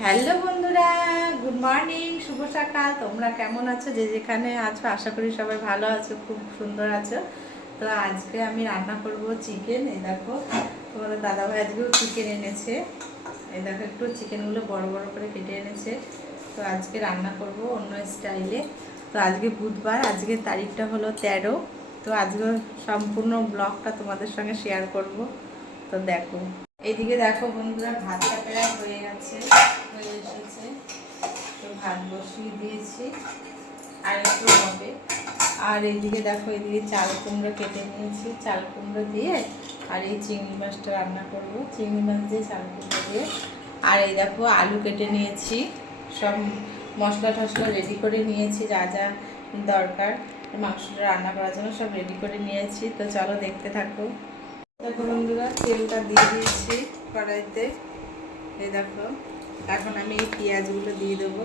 Hello বন্ধুরা, good morning, শুভ সকাল। তোমরা কেমন আছো? যে যেখানে আছো আশা করি সবাই ভালো আছো, খুব সুন্দর আছো। তো আজকে আমি রান্না করব চিকেন। এই দেখো তোমাদের দাদাভাই আজকেও চিকেন এনেছে। এই দেখো একটু চিকেনগুলো বড় বড় করে কেটে এনেছে। তো আজকে রান্না করব অন্য স্টাইলে। তো আজকে বুধবার, আজকে তারিখটা হলো 13। তো আজকে সম্পূর্ণ ব্লগটা তোমাদের সঙ্গে শেয়ার করব। তো দেখো, এইদিকে দেখো বন্ধুরা, ভাতটা প্রায় হয়ে গেছে, হয়ে এসেছে। তো ভাত বসিয়ে দিয়েছি, আর একটু হবে। আর এইদিকে দেখো, এইদিকে চাল কুমড়ো কেটে নিয়েছি, চাল কুমড়ো দিয়ে আর এই চিংড়ি মাছটা রান্না করব, চিংড়ি মাছ দিয়ে চাল কুমড়ো দিয়ে। আর এই দেখো আলু কেটে নিয়েছি, সব মশলা টশলা রেডি করে নিয়েছি, যা যা দরকার মাংসটা রান্না করার জন্য সব রেডি করে নিয়েছি। তো চলো দেখতে থাকো। দেখো বন্ধুরা, তেলটা দিয়ে দিয়েছি কড়াইতে। এই দেখো, এখন আমি এই পেঁয়াজগুলো দিয়ে দেবো।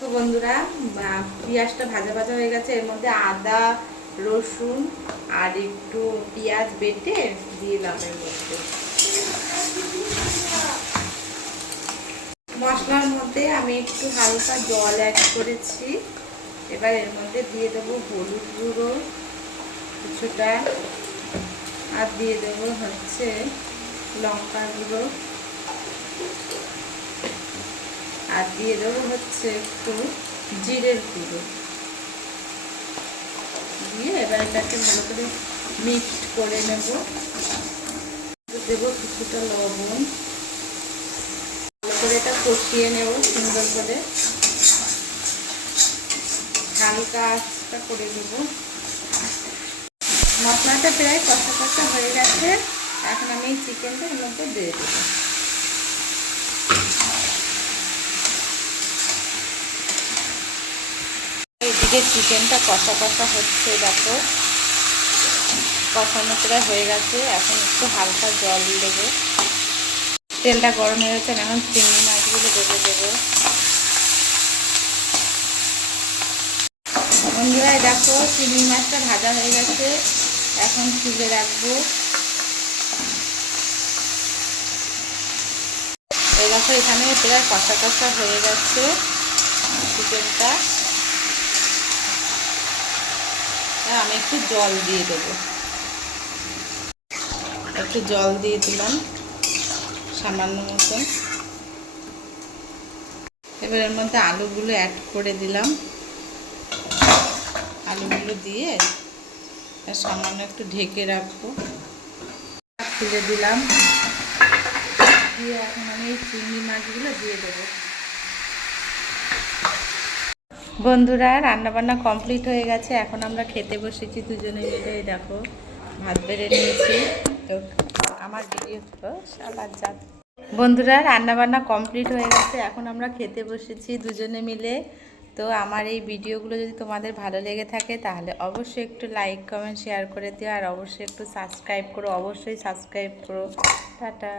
তো বন্ধুরা, পেঁয়াজটা ভাজা ভাজা হয়ে গেছে। এর মধ্যে আদা, রসুন আর একটু পেঁয়াজ বেটে দিলাম এর মধ্যে। মশলার মধ্যে আমি একটু হালকা জল অ্যাড করেছি। এবার এর মধ্যে দিয়ে দেবো হলুদ গুঁড়ো কিছুটা, আর দিয়ে দেবো হচ্ছে লঙ্কা গুঁড়ো, আর দিয়ে দেবো হচ্ছে একটু জিরের গুঁড়ো দিয়ে এবার এটাকে ভালো করে মিক্সড করে নেব। দেবো কিছুটা লবণ, ভালো করে এটা কষিয়ে নেব সুন্দর করে, হালকা আঁচটা করে দেব। মশলাটা প্রায় কষা কষা হয়ে গেছে। এখন আমি এই চিকেনটা এর মধ্যে দিয়ে দেবো। এইদিকে চিকেনটা কষা কষা হচ্ছে, দেখো কষানো প্রায় হয়ে গেছে। এখন একটু হালকা জল দেবো। তেলটা গরম হয়ে গেছে, এখন চিংড়ি মাছগুলো দেবো। বন্ধুরা দেখো, চিংড়ি মাছটা ভাজা হয়ে গেছে, এখন তুলে রাখবো। এই দেখো, এখানে প্রায় কষা কষা হয়ে গেছে চিকেনটা। আমি একটু জল দিয়ে দেবো, একটু জল দিয়ে দিলাম সামান্য মতন। এবার এর মধ্যে আলুগুলো অ্যাড করে দিলাম। আলুগুলো দিয়ে সামান্য একটু ঢেকে রাখবো। খুলে দিলাম, দিয়ে এখন আমি এই চিংড়ি মাছগুলো দিয়ে দেবো। বন্ধুরা, রান্নাবান্না কমপ্লিট হয়ে গেছে, এখন আমরা খেতে বসেছি দুজনে মিলে। দেখো ভাত বেড়ে নিয়েছি। তো আমার ভিডিও তো সালাদ জাত। বন্ধুরা, রান্নাবান্না কমপ্লিট হয়ে গেছে, এখন আমরা খেতে বসেছি দুজনে মিলে। তো আমার এই ভিডিওগুলো যদি তোমাদের ভালো লেগে থাকে তাহলে অবশ্যই একটু লাইক কমেন্ট শেয়ার করে দিও, আর অবশ্যই একটু সাবস্ক্রাইব করো, অবশ্যই সাবস্ক্রাইব করো। টাটা।